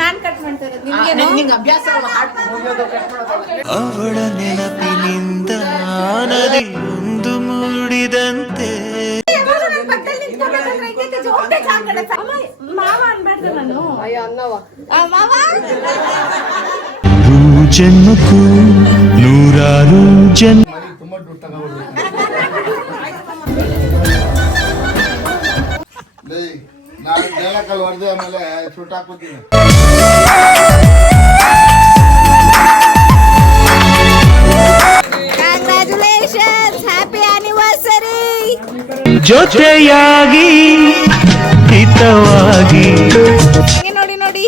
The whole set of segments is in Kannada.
ನಾನ್ ಕಟ್ ಮಾಡ್ತಾರೆ ಅಭ್ಯಾಸ ಅವಳ ನೆನಪಿನಿಂದ ನದಿ ಒಂದು ಮೂಡಿದಂತೆ ಮಾವ ಅನ್ಬಾರ್ದು ನಾನು ಮಾವ ಜನ್ಮಕ್ಕೂ ನೂರಾರು ಜನ್ಮ ನಾನು ಡೈಲಾಗಲ್ಲಿ ಹೊಡೆದೆ ಆಮೇಲೆ ಶೂಟ್ ಹಾಕ್ಬಿಡ್ತೀನಿ. Congratulations, happy anniversary. ಜೊತೆಯಾಗಿ ಹಿತವಾಗಿ ನೋಡಿ ನೋಡಿ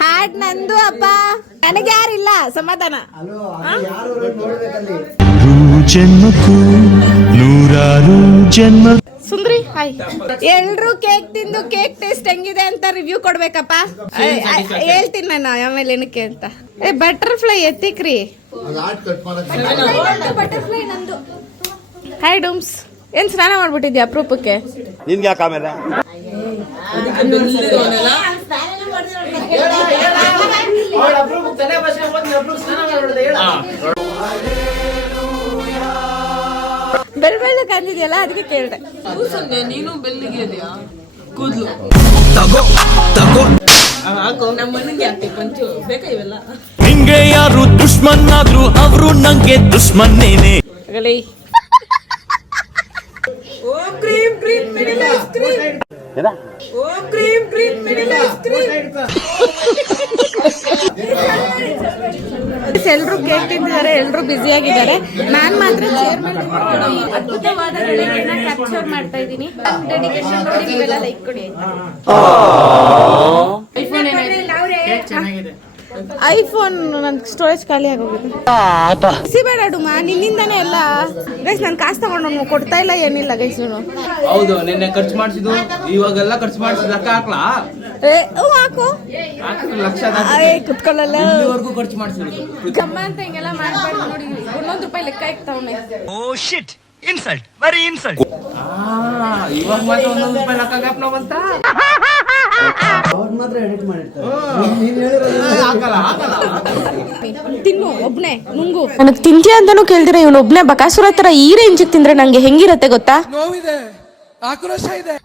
ಹಾಡ್ ನಂದು ಅಪ್ಪ, ನನಗೆ ಯಾರಿಲ್ಲ, ಸಮಾಧಾನ. ಜನ್ಮಕ್ಕೂ ನೂರಾರು ಜನ್ಮ. ಸುಂದ್ರಿ ಹಾಯ್. ಎಲ್ರು ಕೇಕ್ ತಿಂದು ಕೇಕ್ ಟೇಸ್ಟ್ ಹೆಂಗಿದೆ ಅಂತ ರಿವ್ಯೂ ಕೊಡ್ಬೇಕಪ್ಪ. ಹೇಳ್ತೀನಿ ನಾನು ಆಮೇಲೆ ಏನಕ್ಕೆ ಅಂತ. ಬಟರ್ಫ್ಲೈ ಎತ್ತಿಕ್ರಿ. ಬಟರ್ಫ್ಲೈ ನಂದು. ಹಾಯ್ ಡೂಮ್ಸ್, ಏನ್ ಸ್ನಾನ ಮಾಡ್ಬಿಟ್ಟಿದ್ಯಾ ಅಪರೂಪಕ್ಕೆ? ನಿನ್ಗೆ ಯಾಕೆ ಆಮೇಲೆ ಬೆಲ್ ಬೆಳ್ಳ ಕಾಣಿದೆಯಲ್ಲ, ಅದಕ್ಕೆ ಕೇಳಿದೆ. ನೀನು ಬೆಲ್ಲಿಗೆ ಇದೆಯಾ ಕೂದ್ಲು ನಮ್ಮನಿಗೆ ಯಾಕೆ ಪಂಚು ಬೇಕಾ ಇವೆಲ್ಲ? ನಿಂಗೆ ಯಾರು ದುಶ್ಮನ್ ಆದ್ರು ಅವರು ನಂಗೆ ದುಶ್ಮನ್ನೇನೆ. Om cream cream middle ice cream. Om cream cream middle ice cream. ಎಲ್ರು ಕೇಕ್ ತಿಂತಿದ್ದಾರೆ, ಎಲ್ರು ಬ್ಯುಸಿ ಆಗಿದ್ದಾರೆ. ನಾನ್ ಮಾತ್ರ ಚೇರ್ ಮೇಲೆ ಅದ್ಭುತವಾದ ಗಳಿಗೆನ ಕ್ಯಾಪ್ಚರ್ ಮಾಡ್ತಾ ಇದ್ದೀನಿ. ಡೆಡಿಕೇಶನ್ ನೋಡಿ ನೀವೆಲ್ಲ ಲೈಕ್ ಕೊಡಿ. ಐಫೋನ್ ನನ್ ಸ್ಟೋರೇಜ್ ಖಾಲಿ ಆಗೋಗಿದೆ. ಸಿಬೇಡ ಡುಮಾ, ನಿನ್ನಿಂದಾನೇ ಎಲ್ಲ. ಗೈಸ್ ನಾನು ಕಾಸು ತಗೊಂಡು ಕೊಡ್ತಾ ಇಲ್ಲ, ಏನಿಲ್ಲ ಗೈಸ್. ಹೌದು, ನಿನ್ನೆ ಖರ್ಚು ಮಾಡಿಸಿದ್ದು ಇವಾಗೆಲ್ಲ ಖರ್ಚು ಮಾಡಿಸಿದ ಲೆಕ್ಕ ಹಾಕ್ಲಾ? ಹಾಕು ಲಕ್ಷ ಕುತ್ಕೊಳ್ಳಲ್ಲ, ಖರ್ಚು ಮಾಡಿಸಿದ್ರು. ಗಮ್ಮ ಅಂತ ಹಿಂಗೆಲ್ಲ ಮಾಡ್ಬಾರ್ದು ನೋಡಿ. ₹1 ಲೆಕ್ಕ ಇಕ್ತಾವನೆ. ಓ ಶಿಟ್, ಇನ್ಸಲ್ಟ್, ವೆರಿ ಇನ್ಸಲ್ಟ್. ಇವಾಗ ಮಾತ್ರ ₹1 ಲೆಕ್ಕ ಜ್ಞಾಪನ ಬಂತ. ತಿನ್ನು ಒಬ್ನೇ ನುಂಗು. ನನಗ್ ತಿಂತೀಯ ಅಂತಾನು ಕೇಳ್ದಿರ ಇವನು ಒಬ್ನೇ ಬಕಾಸುರ ತರ ಈ ರೇಂಜ್ ತಿಂದ್ರೆ ನಂಗೆ ಹೆಂಗಿರತ್ತೆ ಗೊತ್ತಾ? ನೋವಿದೆ, ಆಕ್ರೋಶ ಇದೆ.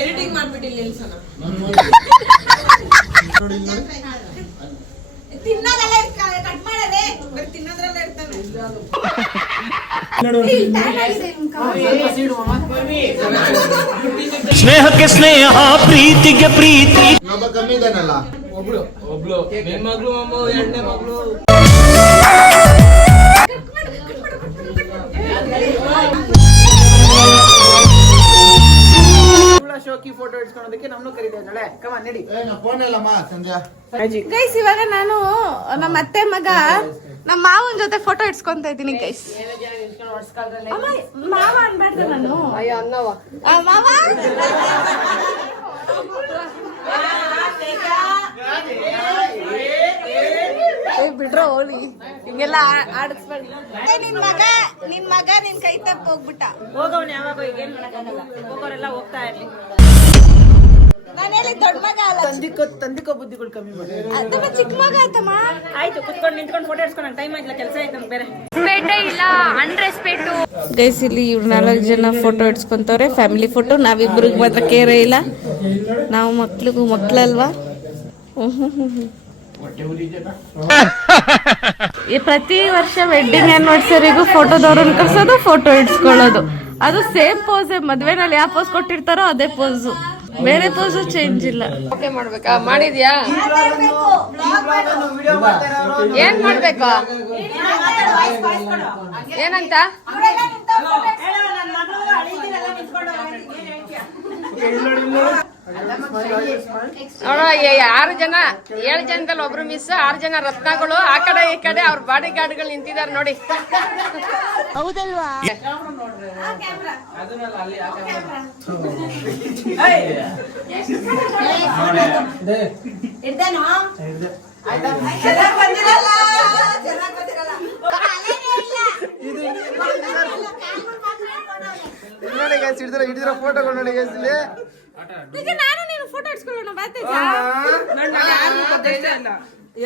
ಎಡಿಟಿಂಗ್ ಮಾಡ್ಬಿಟ್ಟಿಲ್ಲ ತಿನ್ನೋದೆಲ್ಲ ಕಟ್ ಮಾಡದೆ ಬರೀ ತಿನ್ನೋದ್ರಲ್ಲ ಇರ್ತಾನೆ. ಸ್ನೇಹಕ್ಕೆ ಸ್ನೇಹ, ಪ್ರೀತಿಗೆ ಪ್ರೀತಿ. ಕಮ್ಮಿ ಇದಾನಲ್ಲ ಒಬ್ಳು ನಿನ್ ಮಗಳು, ಎರಡನೇ ಮಗಳು. ಶೋಕಿ ಫೋಟೋ ಇಡ್ಸ್ಕೊಳ್ಳೋದಕ್ಕೆ ನಮ್ಮನ್ನು ಕರೀತಿದ್ದಾಳೆ. ಕಮ ನಡಿ. ಫೋನ್ ಇಲ್ಲಮ್ಮ ಸಂಧ್ಯಾ. ಗೈಸ್ ಇವಾಗ ನಾನು ನಮ್ಮ ಅತ್ತೆ ಮಗ ನಮ್ಮ ಮಾವನ್ ಜೊತೆ ಫೋಟೋ ಇಡ್ಸ್ಕೊಂತ ಇದ್ದೀನಿ ಗೈಸ್. ಮಾವ ಅನ್ಬಾರ್ದು ನಾನು. ಮಾವ ಬಿಡ್ರೋ ಹೋಳಿ, ಹಿಂಗೆಲ್ಲ ಆಡಿಸ್ಬಾರ್ದು. ನಿನ್ ಮಗ ನಿನ್ ಕೈ ತಪ್ಪ ಹೋಗ್ಬಿಟ್ಟ. ಹೋಗವ್ನ ಯಾವಾಗ ಏನ್ ಮಾಡಕ್ಕಾಗಲ್ಲ, ಹೋಗೋರೆಲ್ಲ ಹೋಗ್ತಾ ಇರ್ಲಿ. ನಾನು ಹೇಳಿ ದೊಡ್ಡ ಮಗ ಅಲ್ಲ, ತಂದಿಕೋ ಬುದ್ಧಿಗಳು ಕಮ್ಮಿ ಮಾಡಿ. ಅದಮ್ಮ ಚಿಕ್ಕ ಮಗ ಆಯ್ತಮ್ಮ. ಆಯ್ತು, ಕುತ್ಕೊಂಡು ನಿಂತ್ಕೊಂಡು ಫೋಟೋ ಇಡ್ಸ್ಕೊಂಡು ಟೈಮ್ ಆಯ್ತಲ್ಲ, ಕೆಲಸ ಆಯ್ತು ನಮ್ಗೆ ಬೇರೆ. ಗೈಸ್ ಇಲ್ಲಿ ಇವ್ರು 4 ಜನ ಫೋಟೋ ಇಡ್ಸ್ಕೊಂತವ್ರೆ, ಫ್ಯಾಮಿಲಿ ಫೋಟೋ. ನಾವಿಬ್ರಿಗೆ ಮಾತ್ರ ಕೇರೇ ಇಲ್ಲ, ನಾವು ಮಕ್ಳಲ್ವಾ. ಪ್ರತಿ ವರ್ಷ ವೆಡ್ಡಿಂಗ್ ಆನಿವರ್ಸರಿಗೂ ಫೋಟೋದವ್ರನ್ನ ಕರ್ಸೋದು, ಫೋಟೋ ಇಡ್ಸ್ಕೊಳ್ಳೋದು. ಅದು ಸೇಮ್ ಪೋಸ್. ಮದ್ವೆನಲ್ಲಿ ಯಾವ ಪೋಸ್ ಕೊಟ್ಟಿರ್ತಾರೋ ಅದೇ ಪೋಸು. ಬೇರೆ ಪೋಸ್ ಚೇಂಜ್ ಇಲ್ಲ. ಓಕೆ ಮಾಡ್ಬೇಕಾ? ಮಾಡಿದ್ಯಾ? ಏನ್ ಮಾಡ್ಬೇಕು? ಏನಂತ? ನೋಡ, 6 ಜನ 7 ಜನದಲ್ಲಿ ಒಬ್ರು ಮಿಸ್, 6 ಜನ ರತ್ನಗಳು. ಆ ಕಡೆ ಈ ಕಡೆ ಅವ್ರ ಬಾಡಿ ಗಾರ್ಡ್ಗಳು ನಿಂತಿದ್ದಾರೆ ನೋಡಿ. ಹೌದಲ್ವಾ? ಫೋಟೋಗಳು ನೋಡಿ. ನಾನು ನೀನು ಫೋಟೋ ಇಡ್ಸ್ಕೊಳ್ಳೋಣ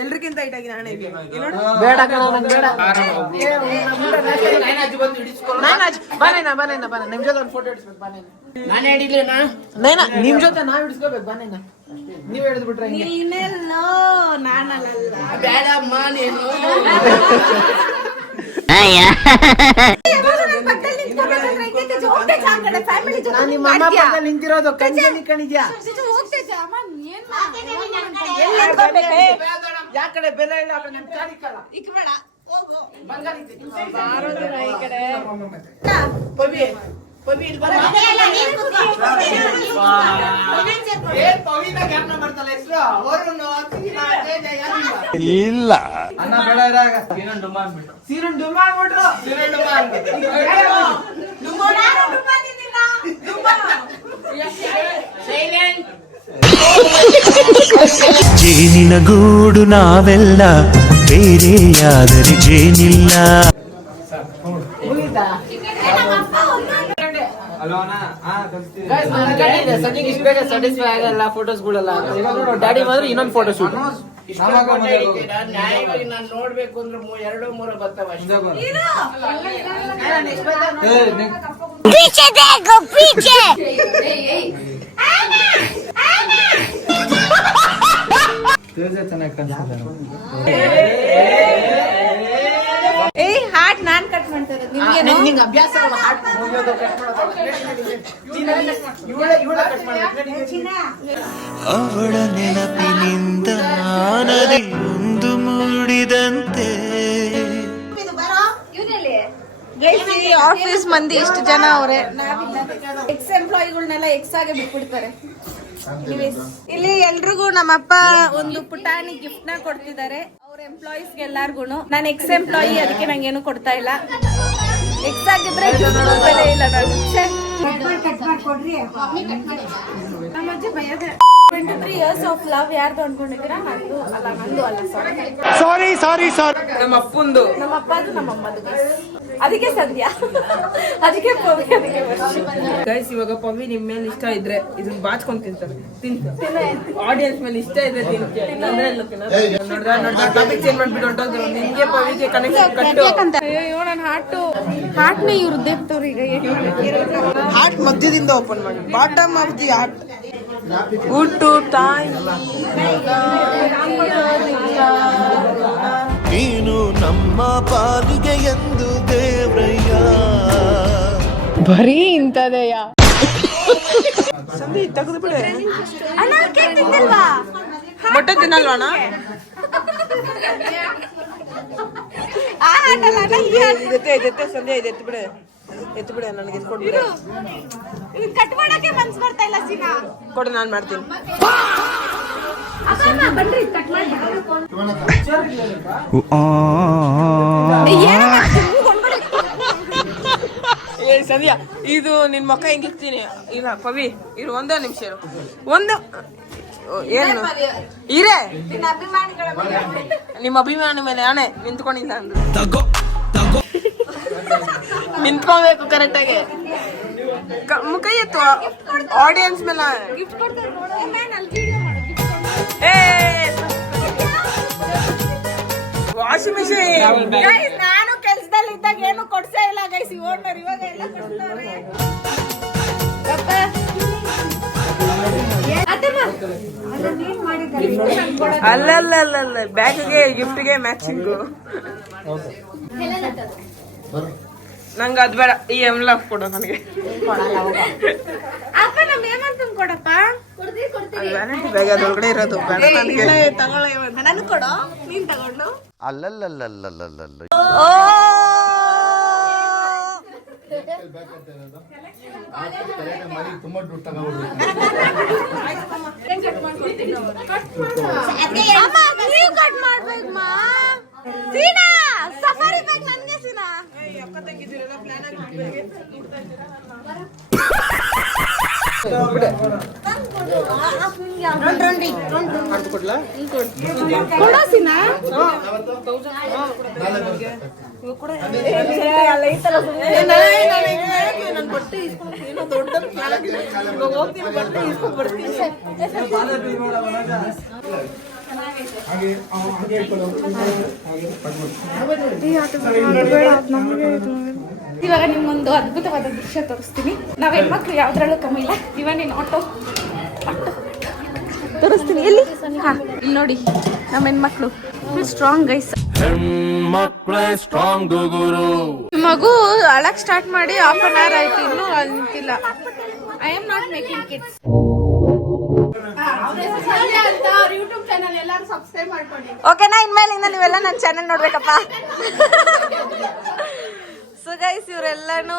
ಎಲ್ರಿಗಿಂತ ಇಟ್ಟಾಗಿ ನಾನೇ ಬೇಡ ಕಣ, ನಂಗ್ ಬೇಡ. ನಿಮ್ ಜೊತೆ ಒಂದು ಫೋಟೋ ಇಡ್ಸ್ಬೇಕು. ನಾನೇ ಹಿಡಿಲೇನಾ? ನಿಮ್ ಜೊತೆ ನಾವ್ ಹಿಡಿಸ್ಕೋಬೇಕು. ಬನ್ನೇನ ನೀವ್ ಹಿಡಿದು ಬಿಟ್ರೆ ನೀನೆಲ್ಲೋ ನಾನಲ್ಲ. ಬೇಡಮ್ಮ ನೀನು. ನಾನು ನಿಮ್ಮ ಅಮ್ಮ ಪಕ್ಕದಲ್ಲಿ ನಿಂತಿರೋದು ಕಣ್ಣಿಗೆ ಕಣಿದ್ಯಾ? ಯಾಕಡೆ ಬೆಲೆ ಇಲ್ಲ ನಿಮ್ ಕಾರಿಕಲ್ಲ. ಪವಿ ಪವಿ ಇಲ್ಲಿ ಬರ. ಇಲ್ಲ ಅನ್ನ ಬೇಡ ಇರಾಗ. ಸೀರನ್ ಡುಮ್ಮ ಅಂದ್ಬಿಟ್ರು. ಸೀರನ್ ಡುಮ್ಮ ಅಂದ್ಬಿಟ್ರು. ಸೀರನ್ ಡುಮ್ಮ ಅಂದ್ಬಿಟ್ರು. ಜೇನಿನ ಗೂಡು ನಾವೆಲ್ಲ ಬೇರೆಯಾದರೆ ಜೇನಿಲ್ಲ. ಸಂಜೆಗೆ ಇಷ್ಟ ಬೇಗ ಸ್ಯಾಟಿಸ್ಫೈ ಆಗಲ್ಲ ಫೋಟೋಸ್ಗಳೆಲ್ಲ. ಡ್ಯಾಡಿ ಮಾತ್ರ ಇನ್ನೊಂದು ಫೋಟೋ ಶೂಟ್. ನ್ಯಾಯವಾಗಿ ನಾನು ನೋಡ್ಬೇಕು ಅಂದ್ರೆ 2-3 ಬರ್ತಾವ ಅಷ್ಟೇ. ಚೆನ್ನಾಗಿ ಕಾಣಿಸ್ತದೆ. ಏಯ್ ಹಾರ್ಟ್ ನಾನ್ ಕಟ್ ಮಾಡ್ತಾರೆ ನಿಮ್ಗೆ. ನಿಂಗೆ ಅಭ್ಯಾಸ ಹಾರ್ಟ್ ಹೋಗೋದು ಕಟ್ ಮಾಡೋದು. ಅವಳ ನೆನಪಿನಿಂದ ನದಿಯೊಂದು ಮೂಡಿದಂತೆ. ಆಫೀಸ್ ಮಂದಿ ಎಷ್ಟು ಜನ ಅವ್ರೆ. ಎಕ್ಸ್ ಎಂಪ್ಲಾಯಿಗಳನ್ನೆಲ್ಲ ಎಕ್ಸ್ ಆಗಿ ಬಿಟ್ಬಿಡ್ತಾರೆ. ಇಲ್ಲಿ ಎಲ್ರಿಗೂ ನಮ್ಮಪ್ಪ ಒಂದು ಪುಟಾಣಿ ಗಿಫ್ಟ್ ನ ಕೊಡ್ತಿದ್ದಾರೆ ಅವ್ರ ಎಂಪ್ಲಾಯೀಸ್ ಎಲ್ಲಾರ್ಗು. ನಾನು ಎಕ್ಸ್ ಎಂಪ್ಲಾಯಿ, ಅದಕ್ಕೆ ನಂಗೇನು ಕೊಡ್ತಾ ಇಲ್ಲ. ಎಕ್ಸ್ ಆಗಿದ್ರೆ ಬೆಲೆ ಇಲ್ಲ. ನಮ್ಮ ಅಜ್ಜಿ ಭಯದೆ. 23 years of love ಯಾರ್ದು ಅನ್ಕೊಂಡಿದ್ದೀರಾ? ನಂದು ಅಲ್ಲ. ಸಾರಿ. ನಮ್ಮ ಅಪ್ಪಂದು, ನಮ್ಮ ಅಪ್ಪದು, ನಮ್ಮ ಅಮ್ಮದು. ಅದಕ್ಕೆ ಸದ್ಯ, ಅದಕ್ಕೆ ಪವಿ, ಅದಕ್ಕೆ ವರ್ಷ. ಗೈಸ್ ಇವಾಗ ಪವಿ ನಿಮ್ ಮೇಲೆ ಇಷ್ಟ ಇದ್ರೆ ಇದನ್ನ ಬಾಚ್ಕೊಂಡ್ ತಿಂತಾರೆ. ಆಡಿಯನ್ಸ್ ಮೇಲೆ ಇಷ್ಟ ಇದ್ರೆ ನೋಡ್ದ ಟಾಪಿಕ್ ಚೇಂಜ್ ಮಾಡ್ಬಿಟ್ಟು ಹೊಂಟೋದ್ರು. ನಿನ್ಗೆ ಪವಿಗೆ ಕನೆಕ್ಷನ್ ಕಟ್ಟು. ಅಯ್ಯೋ ನನ್ನ ಹಾರ್ಟ್ನೇ ಇವ್ರದ್ದು ಎತ್ತವ್ರು ಈಗ. ಹಾರ್ಟ್ ಮಧ್ಯದಿಂದ ಓಪನ್ ಮಾಡಿ. Bottom of the heart. ಹುಟ್ಟು ತಾಯಿ ನೀನು ನಮ್ಮ ಪಾಲಿಗೆ ಎಂದು ದೇವ್ರಯ್ಯ. ಬರೀ ಇಂಥದೆಯ. ಸಂಧಿ ತೆಗೆದು ಬಿಡೆ. ಮೊಟ್ಟೆ ತಿನ್ನಲ್ವಣ? ಇದೆತ್ತೆ ಸಂಧ್ಯಾ, ಇದು ಎತ್ತು ಬಿಡೆ ನನಗೆ ಇದು ಕೊಡ್ಬಿಡು. ಕಟ್ ಮಾಡಕ್ಕೆ ಮನ್ಸು ಬರ್ತಾ ಇಲ್ಲ ಸೀನಾ. ಕೊಡು, ನಾನು ಮಾಡ್ತೀನಿ. ಬನ್ರಿ ಕಟ್ ಮಾಡಿ. ಸಂಧ್ಯಾ, ಇದು ನಿನ್ ಮಕ್ಕ ಹೆಂಗಿರ್ತೀನಿ. ಇಲ್ಲ ಪವಿ, ಇರು ಒಂದೇ ನಿಮಿಷ ಇರು. ಒಂದು ಏನು ಇರೇ ನಿಮ್ಮ ಅಭಿಮಾನಿ ಮೇಲೆ ಆಣೆ ನಿಂತ್ಕೊಂಡಿಲ್ಲ ಅಂದ್ರೆ ನಿಂತ್ಕೊಬೇಕು ಕರೆಕ್ಟಾಗಿ. ಕೈ ಎತ್ತು. ಆಡಿಯನ್ಸ್ ಮೇಲೆ ವಾಷಿಂಗ್ ಮಿಷಿನ್. ನಾನು ಕೆಲ್ಸದಲ್ಲಿ ಇದ್ದಾಗ ಏನು ಕೊಡ್ಸೇ ಇಲ್ಲ ಗೈಸ್. ಓನರ್ ಇವಾಗ ಎಲ್ಲ ಕೊಡ್ತಾರೆ. ಅಲ್ಲ ಬ್ಯಾಗ್ಗೆ ಗಿಫ್ಟ್ಗೆ ಮ್ಯಾಚಿಂಗು. ನಂಗೆ ಅದ್ ಬೇಡ ಈ ಎಮ್ಲಾಫ್ ಕೊಡು ನನಗೆ. ಅಪ್ಪ ನಮ್ಮ ಹೇಮಂತನ್ ಕೊಡಪ್ಪ. ಬೇಗ ಅದ್ರೊಳಗಡೆ ಇರೋದು ಬೇಡ ನನಗೆ. ತಗೊಳ್ಳಿ ನನ್ ಕೊಡು, ನೀನ್ ತಗೊಂಡು. ಅಲ್ಲಲ್ಲಲ್ಲಲ್ಲಲ್ಲಲ್ಲ ಓ ತುಂಬಾ ದುಡ್ಡು ತಗೊಂಡ್ಬಿಡ್ರಿ. ಅಮ್ಮ ನೀವು ಕಟ್ ಮಾಡ್ಬೇಕು ಮಾ. ಸೀನಾ ಸಫಾರಿ ಬ್ಯಾಗ್ ನನಗೆ ಸೀನಾ. ಅಕ್ಕ ತಂಗಿದಿರಲ್ಲ ಪ್ಲಾನ್ ಆಗಿ ಕೊಡೋ ಸೀನಾ. ನನ್ ಬಟ್ಟೆ ಇಸ್ಕೊಂಡು ಏನೋ ದೊಡ್ಡ ಪ್ಲಾನ್ ಆಗಿದೆ. ಇವಾಗ ಹೋಗ್ತೀನಿ ಬಟ್ಟೆ ಇಸ್ಕೊಂಡು ಬರ್ತೀನಿ. ಇವಾಗ ನಿಮ್ಮೊಂದು ಅದ್ಭುತವಾದ ದೃಶ್ಯ ತೋರಿಸ್ತೀನಿ. ನಾವ್ ಹೆಣ್ಮಕ್ಳು ಯಾವ್ದ್ರಲ್ಲೂ ಕಮ್ಮಿ ಇಲ್ಲ. ಇವಾಗ ನೀನು ಆಟೋ ತೋರಿಸ್ತೀನಿ. ಎಲ್ಲಿ? ಹಾ ಇಲ್ಲಿ ನೋಡಿ ನಮ್ಮ ಹೆಣ್ಮಕ್ಳು ಸ್ಟ್ರಾಂಗ್ ಗೈಸ್. ಹೆಣ್ಮಕ್ಳೇ ಸ್ಟ್ರಾಂಗ್ ಗುರು. ಮಗು ಅಳಕ್ ಸ್ಟಾರ್ಟ್ ಮಾಡಿ 1/2 an hour ಆಯ್ತು, ಇನ್ನೂ ಅಲ್ಲಿ ನಿಂತಿಲ್ಲ. I am not making kids. ಓಕೆನಾ? ಇನ್ಮೇಲಿಂದ ನೀವೆಲ್ಲ ನನ್ನ ಚಾನೆಲ್ ನೋಡ್ಬೇಕಪ್ಪ. ಸೊ ಗೈಸ್ ಇವರೆಲ್ಲಾನು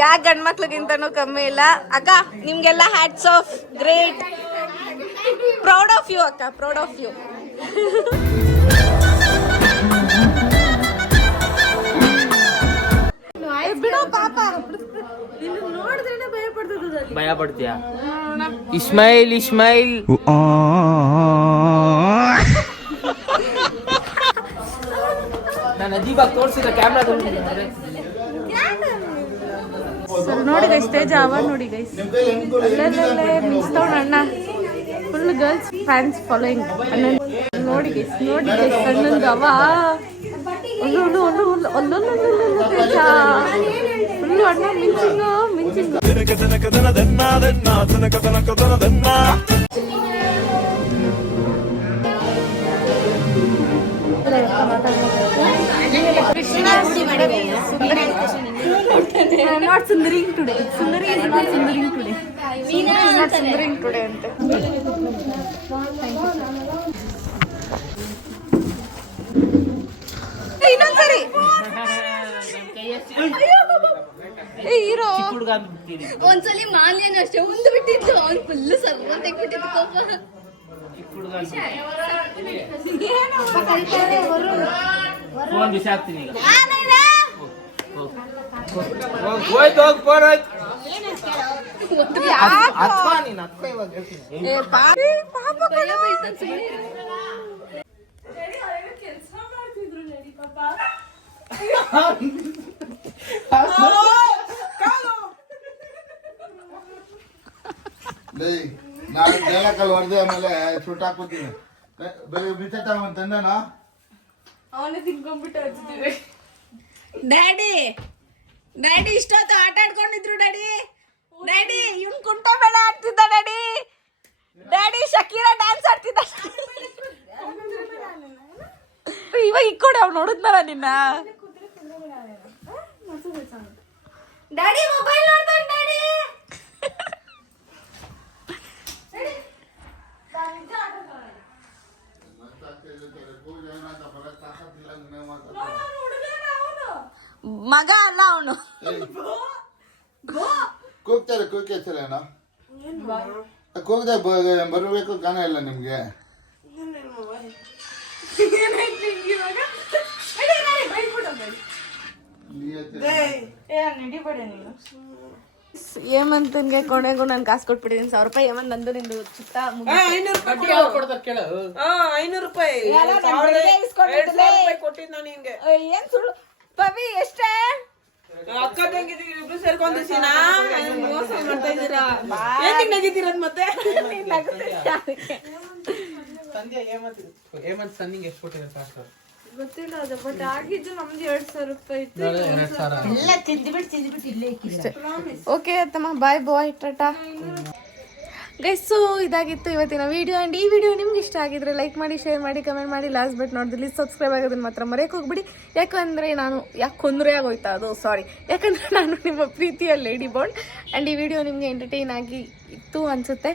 ಯಾ ಗಂಡ್ ಮಕ್ಳಿಗಿಂತನೂ ಕಮ್ಮಿ ಇಲ್ಲ. ಅಕ್ಕ ನಿಮ್ಗೆಲ್ಲ hats off, great, proud of you ಅಕ್ಕ, ಪ್ರೌಡ್ ಆಫ್ ಯು. ಬಿಡೋ ಪಾಪ, ನೋಡಿದ್ರೆ ಭಯ ಪಡ್ತದ. ಭಯ ಪಡ್ತೀಯಾ? ಇಸ್ಮೈಲ್ ಇಸ್ಮೈಲ್ ನಾನು ಅಜೀಬಾಗಿ ತೋರಿಸಿದ ಕ್ಯಾಮ್ರಾದಲ್ಲಿ. ನೋಡಿ ಗೈಸ್ ತೇಜ ಅವ ನೋಡಿ ಗೈಸ್ ಅಲ್ಲೇ ಮಿಂಚ್ತವಣ ಅಣ್ಣ. ಫುಲ್ ಗರ್ಲ್ಸ್ ಫ್ಯಾನ್ಸ್ ಫಾಲೋಯಿಂಗ್ ಅಣ್ಣನ್. ನೋಡಿ ಗೈಸ್ ಅಣ್ಣಂದು ಅವ ತೇಜ ಫುಲ್ಲು ಅಣ್ಣ ಮಿಂಚಿಂಗ್. I'm not sundering today. Sundari is not sundering today. Sundari is not sundering today ante. ಇನ್ನೊಂದ್ಸರಿ ಏ ಹೀರೋ ಒಂದ್ಸಲಿ ಮಾನ್ಯನ ಅಷ್ಟೇ ಒಂದು ಬಿಟ್ಟಿದ್ದು ಅವ್ನು ಫುಲ್ ಸರ್ವ ತೆಗ್ಬಿಟ್ಟಿದ್ದು ಕೋಪ. ಫೋನ್ ಬಿಸಾಕ್ತೀನಿ ಈಗ. ಹೋಯ್ತು ಹೋಗ್ ಫೋನ್ ಹೋಯ್ತು. ನಾನು ಡೈಲಾಕಲ್ಲಿ ಹೊಡೆದೆ, ಆಮೇಲೆ ಶೂಟ್ ಹಾಕ್ಬಿಡ್ತೀನಿ. ಬಿಚ್ಚ ತಂದನ ಅವನೇ ತಿನ್ಕೊಂಡ್ಬಿಟ್ಟು ಹಚ್ಚಿದ್ದೀವಿ. ಡ್ಯಾಡಿ ಇಷ್ಟೊತ್ತು ಆಟ ಆಡ್ಕೊಂಡಿದ್ರು. ಡ್ಯಾಡಿ ಇವ್ನ್ ಕುಂಟ ಬೇಡ ಆಡ್ತಿದ್ದ. Daddy ಶಕೀರಾ dance ಆಡ್ತಿದ್ದ. ಇವಾಗ ಇಕ್ಕೊಡೆ ಅವ್ನು ನೋಡಿದ್ನಲ್ಲ ನಿನ್ನ. ಡ್ಯಾಡಿ ಮೊಬೈಲ್ ನೋಡ್ತಾನೆ. ಡ್ಯಾಡಿ ಮಗ ಅಲ್ಲ ಅವನು. ಕೂಗ್ತಾರೆ ಕೂಗ್ತೇನ ಕೂಗ್ದಾಗ ಬರಬೇಕು ಕಾಣ ಇಲ್ಲ ನಿಮ್ಗೆ. ಹೇಮಂತನ್ಗೆ ಕೊನೆಗೂ ನಾನು ಕಾಸು ಕೊಟ್ಬಿಟ್ಟಿದ್ದೀನಿ 1,000 ರೂಪಾಯಿ. ಹೇಮಂತ್ ನಂದು ನಿಂದು ಚಿತ್ತ 500 ರೂಪಾಯಿ 2,000 ಕೊಟ್ಟಿದ್ದು ನಾನು ನಿನ್ಗೆ. ಏನ್ ಸುಳ್ಳು ಪವಿ ಎಷ್ಟೇ? ಅಕ್ಕ ತಂಗಿದ್ದೀವಿ ಇಬ್ರು ಸೇರ್ಕೊಂಡು ಸೀನಾ ಮೋಸ ಮಾಡ್ತಾ ಇದ್ದೀರಾ. ಏನ್ ನಗಿದ್ದೀರದ್ ಮತ್ತೆ? ಗೊತ್ತಿಲ್ಲ ಅದು, ಬಟ್ ಆಗಿದ್ದು ನಮ್ದು 2,000 ರೂಪಾಯಿ ಇತ್ತು. ಓಕೆ ಅತ್ತಮ್ಮ, ಬಾಯ್ ಬಾಯ್ ಟಾಟಾ. ಗೈಸ್, ಸೊ ಇದಾಗಿತ್ತು ಇವತ್ತಿನ ವಿಡಿಯೋ. ಆ್ಯಂಡ್ ಈ ವಿಡಿಯೋ ನಿಮ್ಗೆ ಇಷ್ಟ ಆಗಿದ್ರೆ ಲೈಕ್ ಮಾಡಿ, ಶೇರ್ ಮಾಡಿ, ಕಮೆಂಟ್ ಮಾಡಿ. Last but not the least subscribe ಆಗೋದನ್ನ ಮಾತ್ರ ಮರೆಯೋಕೆ ಹೋಗ್ಬಿಡಿ. ಯಾಕಂದರೆ ಆಗೋಯ್ತಾ ಅದು, ಸಾರಿ. ಯಾಕಂದರೆ ನಾನು ನಿಮ್ಮ ಪ್ರೀತಿಯ ಲೇಡಿ ಬಾಂಡ್. ಆ್ಯಂಡ್ ಈ ವಿಡಿಯೋ ನಿಮಗೆ ಎಂಟರ್ಟೈನ್ ಆಗಿ ಇತ್ತು ಅನಿಸುತ್ತೆ.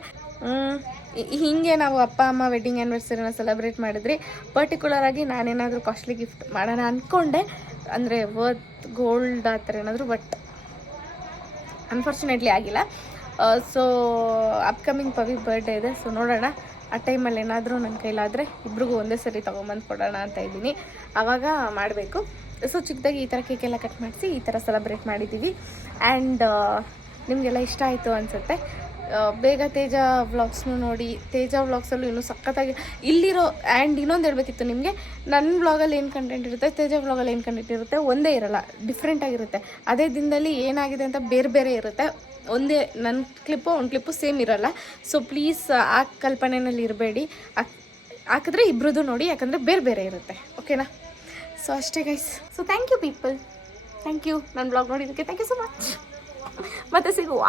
ಹೀಗೆ ನಾವು ಅಪ್ಪ ಅಮ್ಮ ವೆಡ್ಡಿಂಗ್ ಆ್ಯನಿವರ್ಸರಿನ ಸೆಲೆಬ್ರೇಟ್ ಮಾಡಿದ್ರಿ. ಪರ್ಟಿಕ್ಯುಲರ್ ಆಗಿ ನಾನೇನಾದರೂ ಕಾಸ್ಟ್ಲಿ ಗಿಫ್ಟ್ ಮಾಡೋಣ ಅಂದ್ಕೊಂಡೆ, ಅಂದರೆ ವರ್ತ್ ಗೋಲ್ಡ್ ಆ ಥರ ಏನಾದರೂ, ಬಟ್ ಅನ್ಫಾರ್ಚುನೇಟ್ಲಿ ಆಗಿಲ್ಲ. ಸೊ ಅಪ್ಕಮಿಂಗ್ ಪವಿ ಬರ್ಡೇ ಇದೆ. ಸೊ ನೋಡೋಣ, ಆ ಟೈಮಲ್ಲಿ ಏನಾದರೂ ನನ್ನ ಕೈಲಾದರೆ ಇಬ್ರಿಗೂ ಒಂದೇ ಸರಿ ತೊಗೊಂಬಂದು ಕೊಡೋಣ ಅಂತ ಇದ್ದೀನಿ. ಆವಾಗ ಮಾಡಬೇಕು. ಸೊ ಚಿಕ್ಕದಾಗಿ ಈ ಥರ ಕೇಕೆಲ್ಲ ಕಟ್ ಮಾಡಿಸಿ ಈ ಥರ ಸೆಲೆಬ್ರೇಟ್ ಮಾಡಿದ್ದೀವಿ. ಆ್ಯಂಡ್ ನಿಮಗೆಲ್ಲ ಇಷ್ಟ ಆಯಿತು ಅನಿಸುತ್ತೆ. ಬೇಗ ತೇಜ ವ್ಲಾಗ್ಸ್ನು ನೋಡಿ. ತೇಜ ವ್ಲಾಗ್ಸಲ್ಲೂ ಇನ್ನೂ ಸಖತ್ತಾಗಿ ಇಲ್ಲಿರೋ. ಆ್ಯಂಡ್ ಇನ್ನೊಂದು ಹೇಳ್ಬೇಕಿತ್ತು ನಿಮಗೆ, ನನ್ನ ವ್ಲಾಗಲ್ಲಿ ಏನು ಕಂಟೆಂಟ್ ಇರುತ್ತೆ, ತೇಜ ವ್ಲಾಗಲ್ಲಿ ಏನು ಕಂಟೆಂಟ್ ಇರುತ್ತೆ ಒಂದೇ ಇರಲ್ಲ, ಡಿಫ್ರೆಂಟ್ ಆಗಿರುತ್ತೆ. ಅದೇ ದಿನದಲ್ಲಿ ಏನಾಗಿದೆ ಅಂತ ಬೇರೆ ಬೇರೆ ಇರುತ್ತೆ. ಒಂದೇ ನನ್ನ ಒಂದು ಕ್ಲಿಪ್ಪು ಸೇಮ್ ಇರಲ್ಲ. ಸೊ ಪ್ಲೀಸ್ ಆ ಕಲ್ಪನೆಯಲ್ಲಿ ಇರಬೇಡಿ. ಹಾಕಿದ್ರೆ ಇಬ್ರದ್ದು ನೋಡಿ, ಯಾಕಂದರೆ ಬೇರೆ ಬೇರೆ ಇರುತ್ತೆ. ಓಕೆನಾ? ಸೊ ಅಷ್ಟೇ guys. So thank you people, thank you ನನ್ನ ಬ್ಲಾಗ್ ನೋಡಿದ್ದಕ್ಕೆ. Thank you so much. ಮತ್ತೆ ಸಿಗುವ.